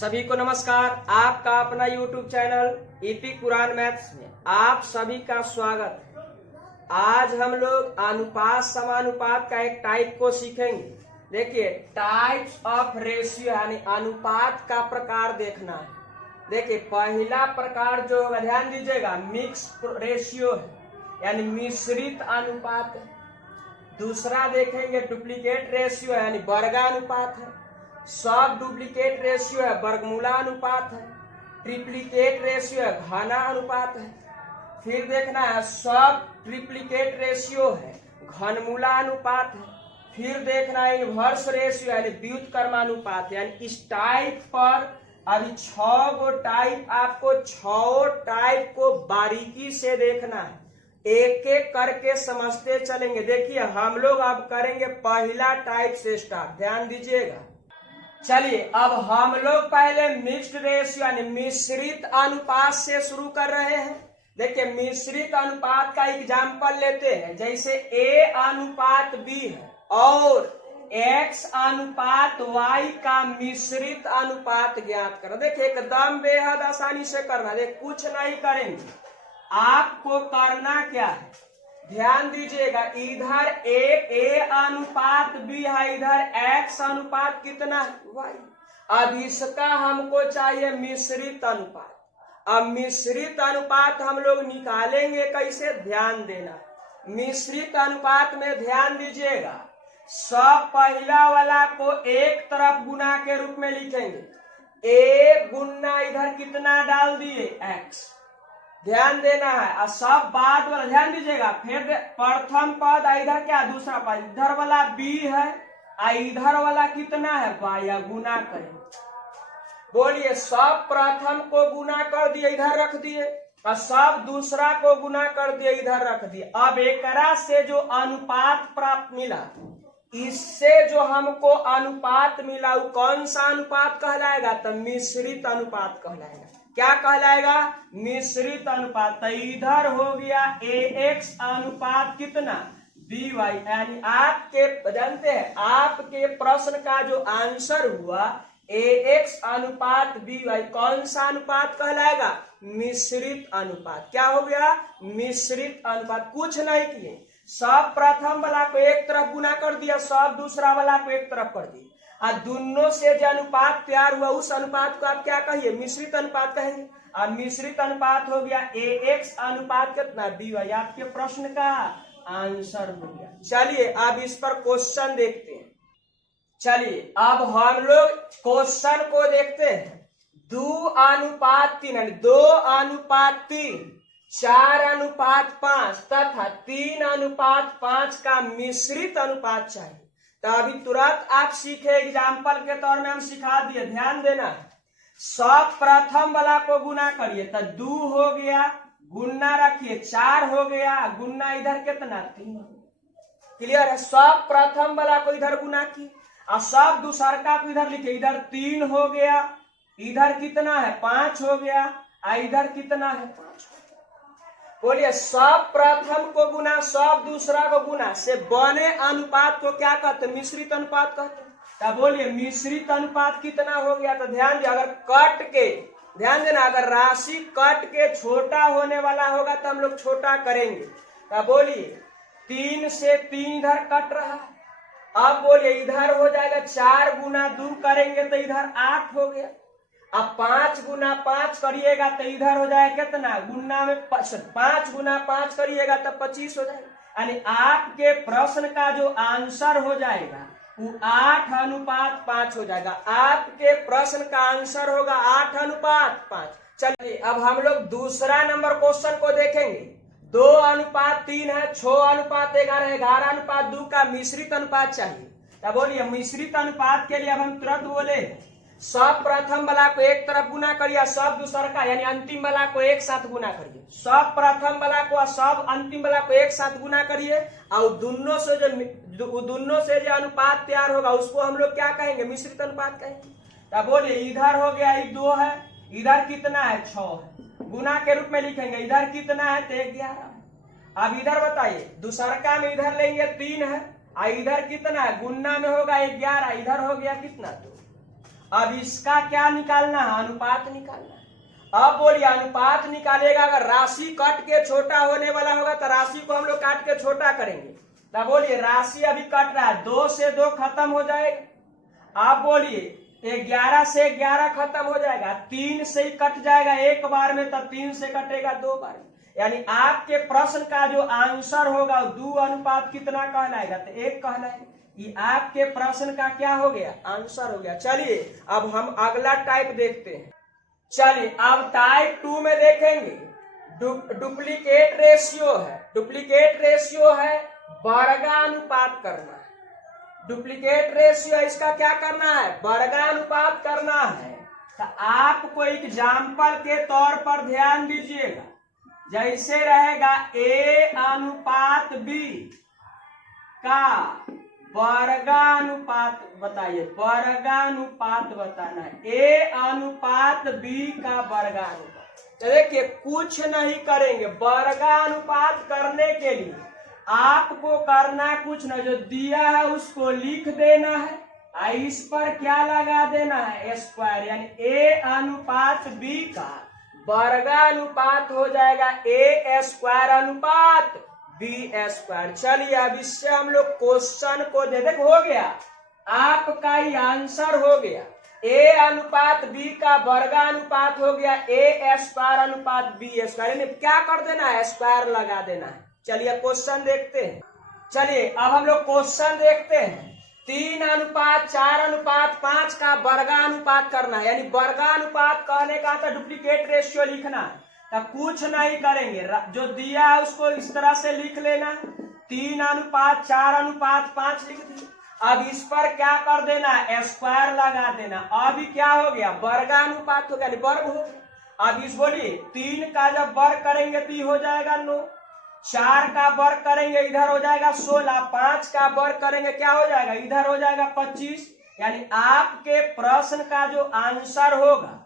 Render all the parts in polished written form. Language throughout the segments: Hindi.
सभी को नमस्कार। आपका अपना YouTube channel EPIC Quran maths में आप सभी का स्वागत है। आज हम लोग अनुपात समानुपात का एक टाइप को सीखेंगे। देखिए, टाइप्स ऑफ रेशियो यानी अनुपात का प्रकार देखना है। देखिए, पहला प्रकार जो होगा, ध्यान दीजिएगा, मिक्स रेशियो है यानी मिश्रित अनुपात है। दूसरा देखेंगे डुप्लीकेट रेशियो यानी वर्गानुपात है। सब डुप्लीकेट रेशियो है वर्गमूला अनुपात है। ट्रिप्लीकेट रेशियो है घना अनुपात है। फिर देखना है सब ट्रिप्लीकेट रेशियो है घनमूला अनुपात है। फिर देखना है इनवर्स रेशियो यानी व्युत्क्रमानुपात। यानी इस टाइप पर अभी 6 गो टाइप, आपको 6 टाइप को बारीकी से देखना है, एक एक करके समझते चलेंगे। देखिए, हम लोग अब करेंगे पहला टाइप से स्टार्ट, ध्यान दीजिएगा। चलिए, अब हम लोग पहले मिक्स्ड रेशियो यानी मिश्रित अनुपात से शुरू कर रहे हैं। देखिए, मिश्रित अनुपात का एग्जाम्पल लेते हैं। जैसे A अनुपात B है और X अनुपात Y का मिश्रित अनुपात ज्ञात करो। देखिए, एकदम बेहद आसानी से करना। देख, कुछ नहीं करेंगे, आपको करना क्या है, ध्यान दीजिएगा। इधर A अनुपात B है, इधर X अनुपात कितना है Y। अब इसका हमको चाहिए मिश्रित अनुपात। अब मिश्रित अनुपात हम लोग निकालेंगे कैसे, ध्यान देना। मिश्रित अनुपात में ध्यान दीजिएगा, सब पहला वाला को एक तरफ गुना के रूप में लिखेंगे। A गुना इधर कितना डाल दिए X, ध्यान देना है। और सब बाद वाला ध्यान दीजिएगा। फिर प्रथम पद, इधर क्या दूसरा पद, इधर वाला B है और इधर वाला कितना है Y, या गुना करें। बोलिए, सब प्रथम को गुना कर दिए, इधर रख दिए, और सब दूसरा को गुना कर दिए, इधर रख दिए। अब एकरा से जो अनुपात प्राप्त मिला, इससे जो हमको अनुपात मिला, वो कौन सा अनुपात कहलाएगा, तो मिश्रित अनुपात कहलाएगा। क्या कहलाएगा, मिश्रित अनुपात। तो इधर हो गया AX अनुपात कितना BY। यानी आपके जानते हैं, आपके प्रश्न का जो आंसर हुआ AX अनुपात BY, कौन सा अनुपात कहलाएगा, मिश्रित अनुपात। क्या हो गया, मिश्रित अनुपात। कुछ नहीं किए, सब प्रथम वाला को एक तरफ गुना कर दिया, सब दूसरा वाला को एक तरफ कर दिया, और दोनों से जो अनुपात तैयार हुआ उस अनुपात को आप क्या कहिए, मिश्रित अनुपात कहेंगे। और मिश्रित अनुपात हो गया AX अनुपात कितना BY। आपके प्रश्न का आंसर हो गया। चलिए, अब इस पर क्वेश्चन देखते हैं। चलिए, अब हम लोग क्वेश्चन को देखते हैं। 2 अनुपात 3 यानी 2 अनुपात 3, 4 अनुपात 5 तथा 3 अनुपात 5 का मिश्रित अनुपात चाहिए। तो अभी तुरंत आप सीखे, एग्जाम्पल के तौर में हम सिखा दिए, ध्यान देना है। सब प्रथम वाला को गुना करिए, तो 2 हो गया, गुना रखिए 4 हो गया, गुना इधर कितना 3। क्लियर है। सब प्रथम वाला को इधर गुना की और सब दूसरका को इधर लिखे, इधर 3 हो गया, इधर कितना है 5 हो गया, और इधर कितना है 5। बोलिए, सब प्रथम को गुना सब दूसरा को गुना से बने अनुपात को क्या कहते, मिश्रित अनुपात कहते हैं। तो बोलिए, मिश्रित अनुपात कितना हो गया, तो ध्यान दिया, अगर कट के, ध्यान देना, अगर राशि कट के छोटा होने वाला होगा तो हम लोग छोटा करेंगे। तो बोलिए, 3 से 3 इधर कट रहा है। अब बोलिए, इधर हो जाएगा 4 गुना 2 करेंगे तो इधर 8 हो गया। अब 5 गुना 5 करिएगा तो इधर हो जाएगा कितना, गुना में 5 गुना 5 करिएगा तो 25 हो जाएगा। यानी आपके प्रश्न का जो आंसर हो जाएगा वो 8 अनुपात 5 हो जाएगा। आपके प्रश्न का आंसर होगा 8 अनुपात 5। चलिए, अब हम लोग दूसरा नंबर क्वेश्चन को देखेंगे। 2 अनुपात 3 है, 6 अनुपात 11, 11 अनुपात 2 का मिश्रित अनुपात चाहिए। तो बोलिए, मिश्रित अनुपात के लिए अब हम तुरंत बोले, सब प्रथम वाला को एक तरफ गुना करिए, सब दूसरा का यानी अंतिम वाला को एक साथ गुना करिए। सब प्रथम वाला को सब अंतिम वाला को एक साथ गुना करिए, और दोनों से जो अनुपात तैयार होगा उसको हम लोग क्या कहेंगे, मिश्रित अनुपात कहेंगे। तो बोलिए, इधर हो गया 2 है, इधर कितना है 6 है, गुना के रूप में लिखेंगे, इधर कितना है तो 11। अब इधर बताइए, दूसरका में इधर लेंगे 3 है, और इधर कितना है, गुना में होगा 11, इधर हो गया कितना 2। अब इसका क्या निकालना है? अनुपात निकालना है। अब बोलिए अनुपात निकालेगा, अगर राशि कट के छोटा होने वाला होगा तो राशि को हम लोग काट के छोटा करेंगे। तब बोलिए राशि अभी कट रहा है, 2 से 2 खत्म हो जाएगा। आप बोलिए 11 से 11 खत्म हो जाएगा, 3 से ही कट जाएगा एक बार में, तब 3 से कटेगा 2 बार में। यानी आपके प्रश्न का जो आंसर होगा 2 अनुपात कितना कहलाएगा? तो 1 कहलाएगा। ये आपके प्रश्न का क्या हो गया? आंसर हो गया। चलिए अब हम अगला टाइप देखते हैं। चलिए अब टाइप 2 में देखेंगे, डुप्लीकेट रेशियो है। डुप्लीकेट रेशियो है वर्गानुपात करना है। डुप्लीकेट रेशियो इसका क्या करना है? वर्गानुपात करना है। तो आपको एग्जाम्पल के तौर पर ध्यान दीजिएगा, जैसे रहेगा A अनुपात B का वर्गानुपात, बताइए वर्गानुपात बताना है। A अनुपात B का वर्गानुपात। तो देखिए कुछ नहीं करेंगे, वर्गानुपात करने के लिए आपको करना कुछ नहीं, जो दिया है उसको लिख देना है, इस पर क्या लगा देना है? स्क्वायर। यानी A अनुपात B का वर्गानुपात हो जाएगा A स्क्वायर अनुपात B स्क्वायर। चलिए अब इससे हम लोग क्वेश्चन को देखो, हो गया आपका ही आंसर हो गया। A अनुपात B का वर्गानुपात हो गया A स्क्वायर अनुपात B स्क्वायर। यानी क्या कर देना है? स्क्वायर लगा देना है। चलिए क्वेश्चन देखते हैं। चलिए अब हम लोग क्वेश्चन देखते हैं। 3 अनुपात 4 अनुपात 5 का वर्गानुपात करना है। यानी वर्गानुपात कहने का था डुप्लीकेट रेशियो लिखना है। तब कुछ नहीं करेंगे, जो दिया है उसको इस तरह से लिख लेना। 3 अनुपात 4 अनुपात 5 लिख दिए। अब इस पर क्या कर देना है? स्क्वायर लगा देना। अभी क्या हो गया? वर्गानुपात हो गया, वर्ग हो गया। अब इस बोलिए 3 का जब वर्ग करेंगे तो हो जाएगा 9, 4 का वर्ग करेंगे इधर हो जाएगा 16, 5 का वर्ग करेंगे क्या हो जाएगा? इधर हो जाएगा 25। यानी आपके प्रश्न का जो आंसर होगा,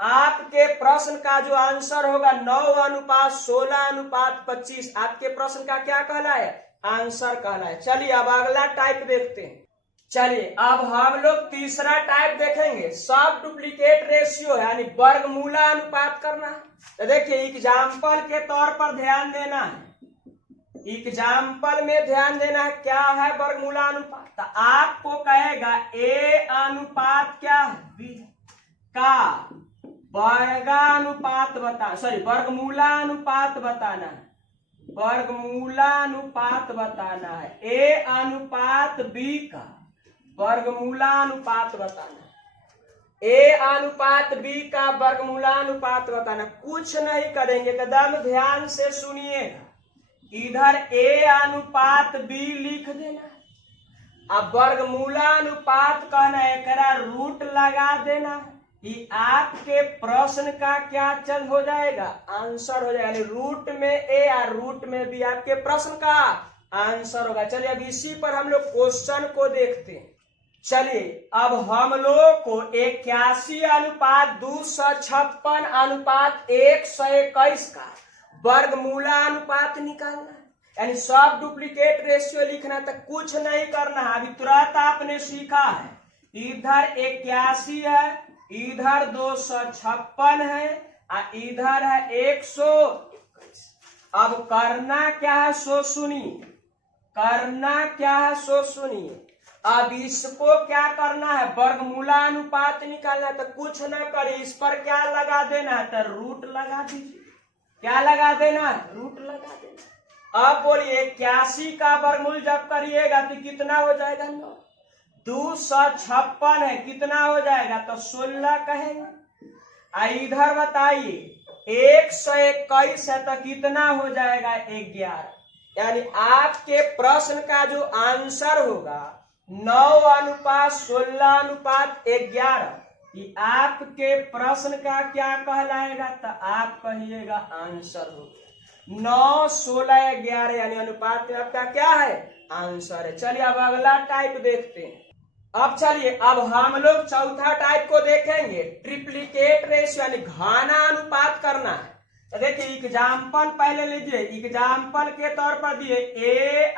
आपके प्रश्न का जो आंसर होगा 9 अनुपात 16 अनुपात 25, आपके प्रश्न का क्या कहला है? आंसर कहला है। चलिए अब अगला टाइप देखते हैं। चलिए अब हम लोग तीसरा टाइप देखेंगे, सब डुप्लीकेट रेशियो है, यानी वर्गमूला अनुपात करना है। तो देखिए एग्जाम्पल के तौर पर ध्यान देना है। एग्जाम्पल में ध्यान देना है, क्या है वर्गमूला अनुपात? तो आपको कहेगा A अनुपात क्या है? B का वर्गानुपात वर्गमूला अनुपात बताना है। वर्गमूला अनुपात बताना है। A अनुपात B का वर्गमूला अनुपात बताना है। A अनुपात B का वर्गमूला अनुपात बताना। कुछ नहीं करेंगे, एकदम ध्यान से सुनिएगा। इधर A अनुपात B लिख देना है। अब वर्गमूला अनुपात कहना है, एकरा रूट लगा देना है। ये आपके प्रश्न का क्या चल हो जाएगा? आंसर हो जाएगा। रूट में A और रूट में B आपके प्रश्न का आंसर होगा। चलिए अब इसी पर हम लोग क्वेश्चन को देखते हैं। चलिए अब हम लोग को 81 अनुपात 256 अनुपात 121 का वर्गमूला अनुपात निकालना है। यानी सब डुप्लीकेट रेशियो लिखना, तो कुछ नहीं करना है। अभी तुरंत आपने सीखा है, इधर 81 है, इधर 256 है, इधर है 121। अब करना क्या है सो सुनिए, करना क्या है सो सुनिए। अब इसको क्या करना है? वर्गमूला अनुपात निकालना है। तो कुछ ना करिए, इस पर क्या लगा देना है? तो रूट लगा दीजिए। क्या लगा देना है? रूट लगा देना। अब बोलिए 81 का वर्गमूल जब करिएगा तो कितना हो जाएगा? 9। 256 है, कितना हो जाएगा? तो 16 कहेंगे। इधर बताइए 121 है, तो कितना हो जाएगा? 11। यानी आपके प्रश्न का जो आंसर होगा 9 अनुपात 16 अनुपात 11, ये आपके प्रश्न का क्या कहलाएगा? तो आप कहिएगा आंसर हो गया। 9, 16, 11 यानी अनुपात में आपका क्या है? आंसर है। चलिए अब अगला टाइप देखते हैं। अब चलिए अब हम लोग चौथा टाइप को देखेंगे, ट्रिप्लीकेट रेशियो यानी घाना अनुपात करना है। तो देखिए एग्जाम्पल पहले लीजिए। एग्जाम्पल के तौर पर दिए A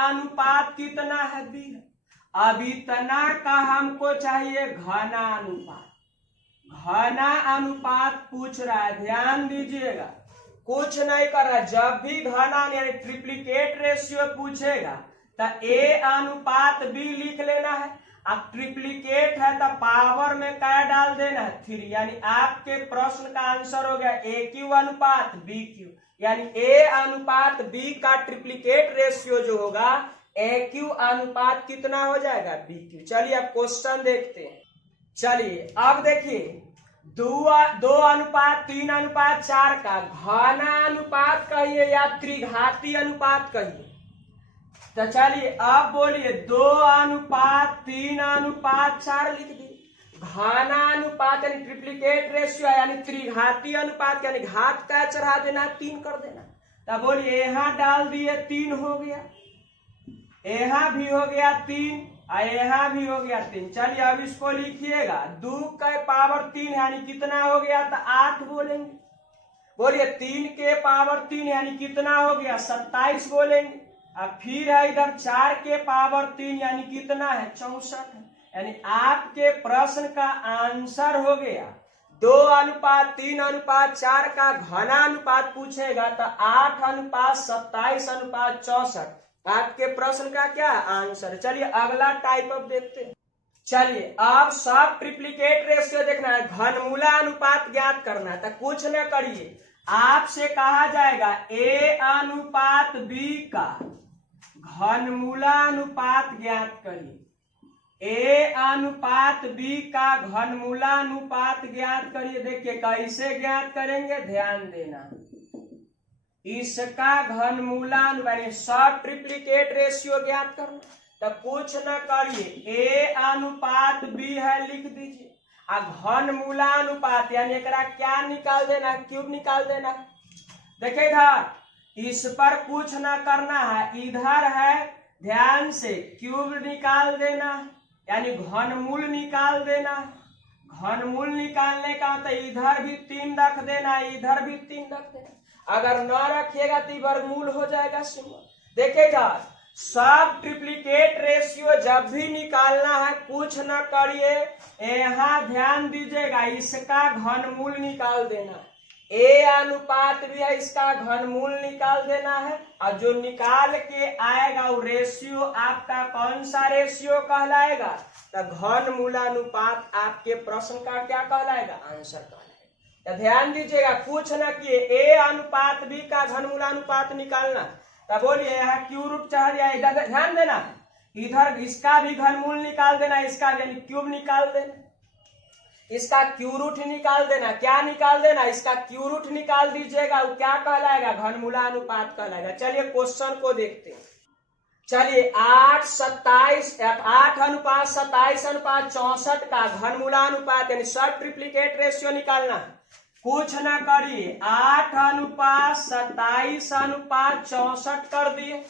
अनुपात कितना है? B है। अब इतना का हमको चाहिए घना अनुपात। घना अनुपात पूछ रहा है, ध्यान दीजिएगा, कुछ नहीं कर रहा। जब भी घना यानी ट्रिप्लिकेट रेशियो पूछेगा तो ए अनुपात बी लिख लेना है। अब ट्रिप्लिकेट है तो पावर में क्या डाल देना है, 3। यानी आपके प्रश्न का आंसर हो गया ए क्यू अनुपात बी क्यू, यानी ए अनुपात बी का ट्रिप्लिकेट रेशियो जो होगा ए क्यू अनुपात कितना हो जाएगा, बी क्यू। चलिए अब क्वेश्चन देखते हैं। चलिए अब देखिए 2 अनुपात 3 अनुपात 4 का घना अनुपात कहिए या त्रिघाती अनुपात कहिए। तो चलिए अब बोलिए 2 अनुपात 3 अनुपात 4 लिख दी। घना अनुपात यानी ट्रिप्लिकेट रेशियो यानी त्रिघाती अनुपात यानी घात का चढ़ा देना, 3 कर देना। तब बोलिए यहाँ डाल दिए 3 हो गया, यहाँ भी हो गया 3 और यहाँ भी हो गया 3। चलिए अब इसको लिखिएगा 2 का पावर 3 यानी कितना हो गया, तो 8 बोलेंगे। बोलिए 3 के पावर 3 यानी कितना हो गया, 27 बोलेंगे। अब फिर है इधर 4 के पावर 3 यानी कितना है, 64 है। यानी आपके प्रश्न का आंसर हो गया 2 अनुपात 3 अनुपात 4 का घना अनुपात पूछेगा तो 8 अनुपात 27 अनुपात 64 आपके प्रश्न का क्या आंसर। चलिए अगला टाइप अब देखते हैं। चलिए अब सब ट्रिप्लिकेट रेशियो देखना है, घनमूला अनुपात ज्ञात करना है। तो कुछ न करिए, आपसे कहा जाएगा ए अनुपात बी का घनमूला अनुपात ज्ञात करिए। ए अनुपात बी का घनमूला अनुपात ज्ञात करिए। देखिए कैसे ज्ञात करेंगे, ध्यान देना। इसका घनमूला अनुपात सब ट्रिप्लिकेट रेशियो ज्ञात करना। तो कुछ न करिए, ए अनुपात बी है लिख दीजिए। घनमूला अनुपात यानी एकरा क्या निकाल देना, क्यूब निकाल देना। देखिए इधर इस पर कुछ न करना है, इधर है ध्यान से क्यूब निकाल देना यानी घनमूल निकाल देना। घनमूल निकालने का तो इधर भी 3 रख देना, इधर भी 3 रख देना। अगर न रखिएगा तो वर्गमूल हो जाएगा सिंबल। देखिएगा सब ट्रिप्लिकेट रेशियो जब भी निकालना है कुछ न करिए, यहाँ ध्यान दीजिएगा, इसका घनमूल निकाल देना। ए अनुपात भी है, इसका घनमूल निकाल देना है। और जो निकाल के आएगा वो रेशियो आपका कौन सा रेशियो कहलाएगा, तो घनमूलानुपात आपके प्रश्न का क्या कहलाएगा, आंसर कहलाएगा। तो ध्यान दीजिएगा, कुछ न किए, ए अनुपात बी का घनमूलानुपात निकालना। तब बोलिए यहाँ क्यू रूट चाह दिया, इधर ध्यान देना, इधर इसका भी घनमूल निकाल देना, इसका यानी क्यूब निकाल देना, इसका क्यू रूट निकाल देना। क्या निकाल देना, इसका क्यू रूट निकाल दीजिएगा, वो क्या कहलाएगा, घनमूलानुपात कहलाएगा। चलिए क्वेश्चन को देखते हैं। चलिए 8 अनुपात 27 अनुपात 64 का घनमूलानुपात यानी सब ट्रिप्लिकेट रेशियो निकालना है। कुछ ना करिए, 8 अनुपात 27 अनुपात 64 कर दिए।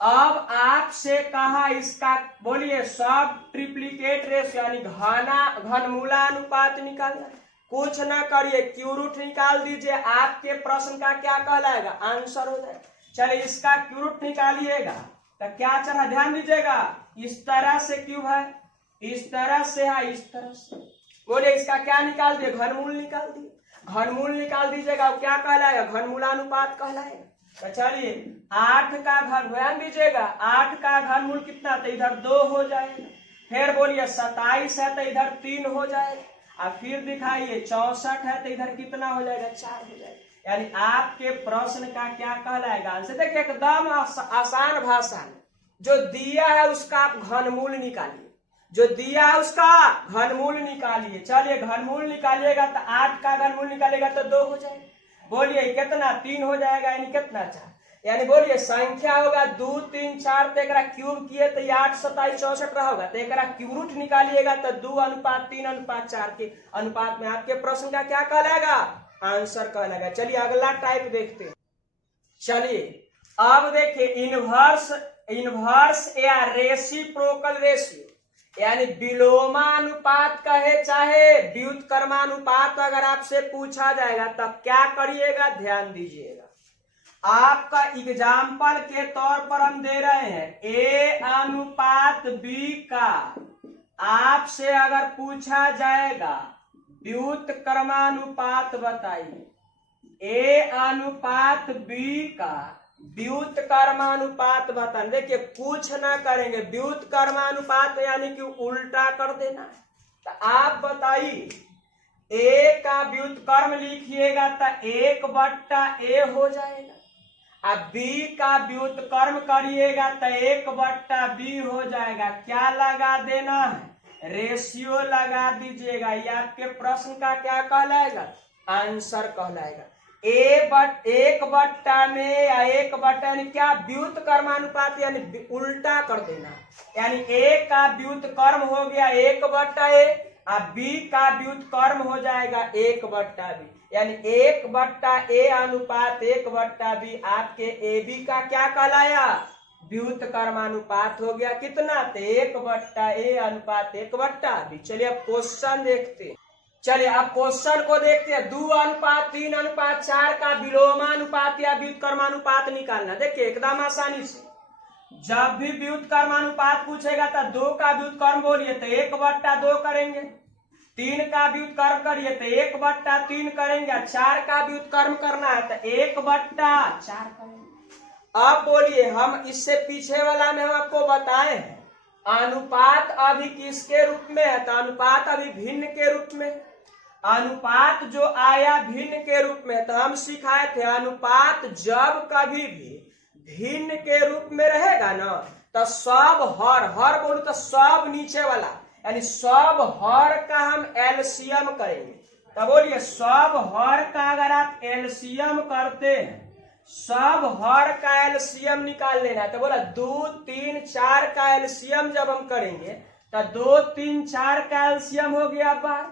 अब आपसे कहा इसका बोलिए सब ट्रिप्लिकेट रेशियो यानी घनमूलानुपात निकालना। कुछ ना करिए, क्यू रूट निकाल दीजिए, आपके प्रश्न का क्या कहलाएगा, आंसर हो जाएगा। चलिए इसका क्यू रूट निकालिएगा तो क्या चढ़ा, ध्यान दीजिएगा, इस तरह से क्यूब है, इस तरह से है, इस तरह से। बोलिए इसका क्या निकाल दिए, घनमूल निकाल दिए। घनमूल निकाल दीजिएगा, क्या कहलाएगा, घनमूलानुपात कहलाएगा। तो चलिए 8 का घन, ध्यान दीजिएगा, 8 का घनमूल कितना, तो इधर 2 हो जाएगा। फिर बोलिए 27 है तो इधर 3 हो जाएगा। और फिर दिखाइए 64 है तो इधर कितना हो जाएगा, 4 हो जाएगा। यानी आपके प्रश्न का क्या कहलाएगा, आंसर। देखिए एकदम आसान भाषा है, जो दिया है उसका आप घनमूल निकालिए, जो दिया है उसका घनमूल निकालिए। चलिए घनमूल निकालिएगा तो 8 का घनमूल निकालिएगा तो 2 हो जाएगा। बोलिए कितना, 3 हो जाएगा, यानी कितना 4। यानी बोलिए संख्या होगा 2 3 4, तो एक क्यूब किए तो 8 27 64 रहा होगा। तो एक क्यूब रूट निकालिएगा तो 2 अनुपात 3 अनुपात 4 के अनुपात में आपके प्रश्न का क्या कहलाएगा, आंसर कहलाएगा। चलिए अगला टाइप देखते हैं। चलिए अब देखिए इनवर्स या रेसिप्रोकल रेशियो यानी विलोमानुपात कहे चाहे व्युत्क्रमानुपात, अगर आपसे पूछा जाएगा तब क्या करिएगा, ध्यान दीजिएगा। आपका एग्जाम्पल के तौर पर हम दे रहे हैं ए अनुपात बी का आपसे अगर पूछा जाएगा व्युत्क्रमानुपात बताइए, ए अनुपात बी का व्युत्क्रमानुपात बताना। देखिए कुछ ना करेंगे, व्युत्क्रमानुपात यानी कि उल्टा कर देना है। तो आप बताइए ए का व्युत्क्रम लिखिएगा तो 1/a हो जाएगा, अब बी का व्युत्क्रम करिएगा तो 1/b हो जाएगा। क्या लगा देना है? रेशियो लगा दीजिएगा। ये आपके प्रश्न का क्या कहलाएगा? आंसर कहलाएगा। 1/1 में या 1/, यानी क्या? व्युत्क्रमानुपात यानी उल्टा कर देना, यानी ए का व्युत्क्रम हो गया 1/a, अब बी का व्युत्क्रम हो जाएगा 1/b, यानी 1/a अनुपात 1/b आपके ए बी का क्या कहलाया? व्युत्क्रमानुपात हो गया। कितना? 1/a अनुपात 1/b। चलिए अब क्वेश्चन देखते हैं। चलिए अब क्वेश्चन को देखते हैं। 2:3:4 का विलोमानुपात या व्युत्क्रमानुपात निकालना। देखिए एकदम आसानी से, जब भी व्युत्क्रमानुपात पूछेगा तो 2 का व्युत्क्रम बोलिए तो 1/2 करेंगे, 3 का व्युत्क्रम करिए तो 1/3 करेंगे, 4 का व्युत्क्रम करना है तो 1/4 करेंगे। अब बोलिए, हम इससे पीछे वाला में हम आपको बताए हैं अनुपात अभी किसके रूप में है? तो अनुपात अभी भिन्न के रूप में। अनुपात जो आया भिन्न के रूप में, तो हम सिखाए थे अनुपात जब कभी भी भिन्न के रूप में रहेगा ना तो सब हर बोलू तो सब नीचे वाला, यानी सब हर का हम एलसीएम करेंगे। तो बोलिए सब हर का अगर आप एलसीएम करते हैं, सब हर का एलसीएम निकाल लेना है। तो बोला 2, 3, 4 का एलसीएम जब हम करेंगे तो 2, 3, 4 का एलसीएम हो गया 12।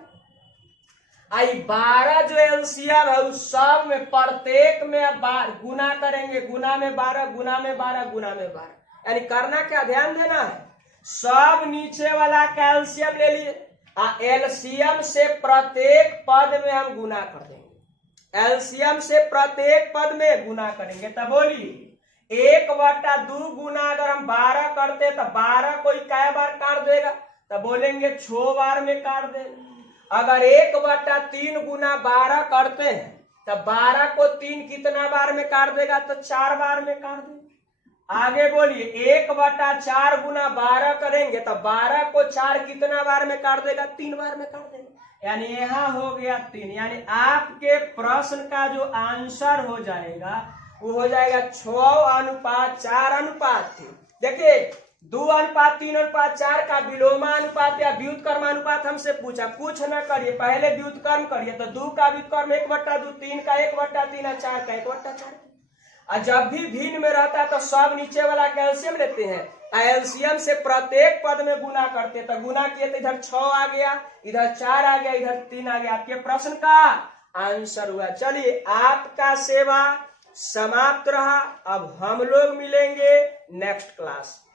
आई 12 जो एलसीएम है उस सब में प्रत्येक में अब गुना करेंगे, गुना में 12, गुना में 12, गुना में 12, यानी करना क्या? ध्यान देना है, सब नीचे वाला का एलसीएम ले लिए, एलसीएम से प्रत्येक पद में हम गुना कर देंगे, एलसीएम से प्रत्येक पद में गुना करेंगे। तब बोलिए 1/2 गुना अगर हम 12 करते तो 12 कोई कै बार काट देगा? तो बोलेंगे 6 बार में काट देगा। अगर 1/3 गुना 12 करते हैं तो 12 को 3 कितना बार में काट देगा? तो 4 बार में काट देगा। आगे बोलिए 1/4 गुना 12 करेंगे तो 12 को 4 कितना बार में काट देगा? 3 बार में काट देगा, यानी यहाँ हो गया 3। यानी आपके प्रश्न का जो आंसर हो जाएगा वो हो जाएगा 6:4:3। देखिए 2:3:4 का विलोमानुपात या व्युत्क्रमानुपात हमसे पूछा, कुछ न करिए, पहले व्युत्क्रम करिए। तो 2 का व्युत्क्रम 1/2, 3 का 1/3, 4 का 1/4। और जब भी भिन्न में रहता है तो सब नीचे वाला कैल्शियम लेते हैं, एलसीएम से प्रत्येक पद में गुना करते हैं। तो गुना किए तो इधर 6 आ गया, इधर 4 आ गया, इधर 3 आ गया। आपके प्रश्न का आंसर हुआ। चलिए आपका सेवा समाप्त रहा। अब हम लोग मिलेंगे नेक्स्ट क्लास।